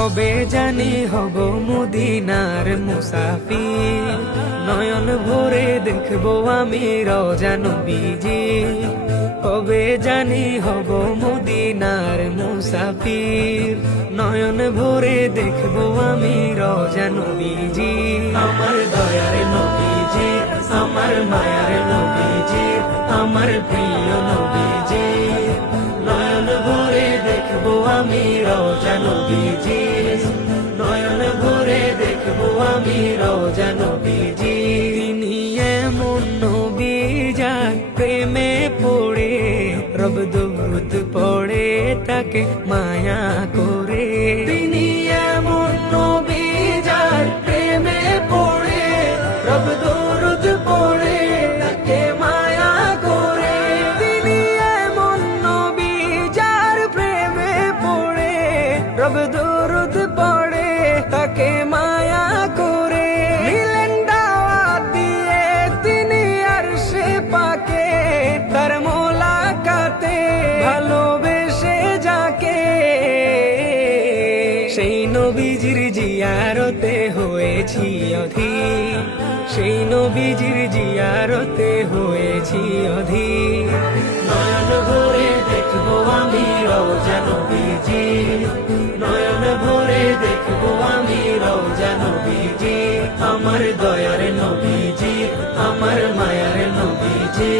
কবে জানি হব মুদিনার মুসাফির? নয়ন ভরে দেখব আমি রজা নবীজি। কবে জানি হব মুদিনার মুসাফির? নয়ন ভরে দেখব আমি রজা নবীজি। আমার দয়ার নবীজি, আমার মায়ার নবীজি, আমার প্রিয় নবীজি। আমি রোজা নবীজি নয়ন ঘুরে দেখব আমি রোজা নবীজি তিনি এমন নবী যার প্রেমে পড়ে রব দুরুদ পড়ে তাকে মায়া করে। রব দুরুদ পড়ে, তাকে মায়া করে। নিলেন দাওয়াত দিয়ে তিনি আর সে পাকে, তার মোলাকাতে ভালোবেসে যাকে। সেই নবীজির জিয়ারতে হয়েছি অধীর। সেই নবীজির জিয়ারতে হয়েছি অধীর। নয়ন ভরে দেখব আমি রোজা নবীজি আমার দয়ার নবীজি আমার মায়ার নবীজি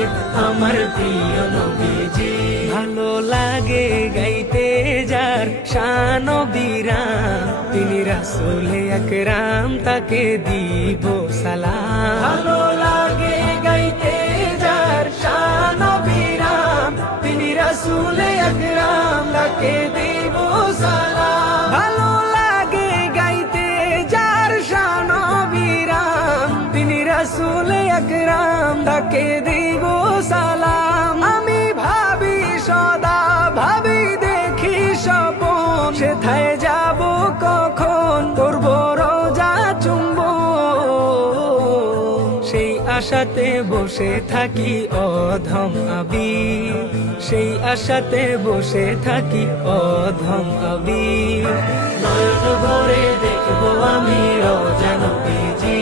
আমার প্রিয় নবীজি। ভালো লাগে গাইতে যার শান বিরাম। তিনি রাসুলে একরাম তাকে দিব সালাম। ভালো লাগে গাইতে যার শান বিরাম। তিনি রাসুলে একরাম তাকে দিব সালাম। ভালো একরাম তাকে দিব সালাম। আমি ভাবি, সদা ভাবি, দেখি স্বপন। সেথায় যাব কখন? করব রোজা চুম্ব। সেই আশাতে বসে থাকি অধম আবি। সেই আশাতে বসে থাকি অধম আবি। ভরে দেখব আমি রোজা নবীজি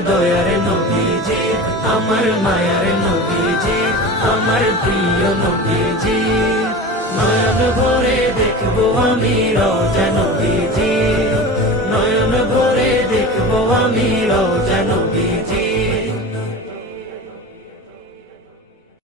দয়ার নবীজি আমার মায়ার নবীজি আমার প্রিয় নবীজি নয়ন ভরে দেখব আমি রোজা নবীজি নয়ন ভরে দেখব আমি রোজা নবীজি